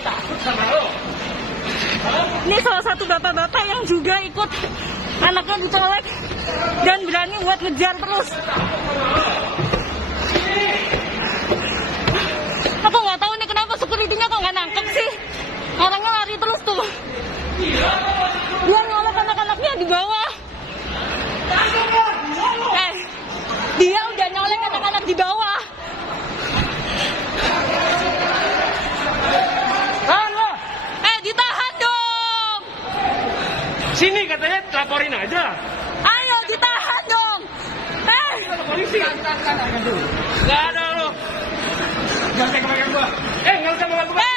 takut sama lo. Ini salah satu bapak-bapak yang juga ikut anaknya dicolek dan berani buat ngejar terus. Aku nggak tahu nih kenapa security-nya kok nggak nangkep sih. Orangnya lari terus tuh. Dia nyolek anak-anaknya di bawah. Dia udah nyolek anak-anak di bawah. Ditahan dong. Sini katanya laporin aja. Ayo ditahan dong. Polisi. Nggak ada lo. Jangan pegang gua. Nggak usah bawa gua.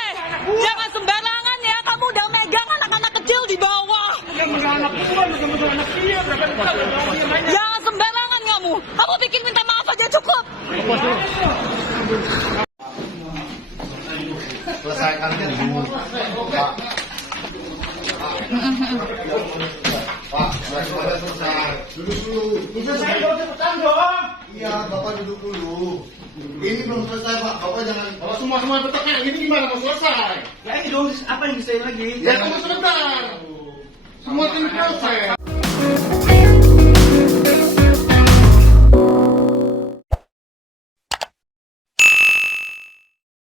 Jangan sembarangan ya. Kamu udah megang anak-anak kecil di bawah. Yang megang anak itu kan megang anak dia. Jangan sembarangan kamu. Kamu pikir minta maaf aja cukup. Selesaikan dulu, Pak. Pak, sudah selesai. Duduk dulu. Selesai dong, cepetan dong. Iya, Bapak duduk dulu. Ini belum selesai, Pak. Bapak jangan. Kalau semua betul kayak gini gimana mau selesai? Ya ini dong, apa yang bisa lagi? Ya, tunggu sebentar. Semua tim proses.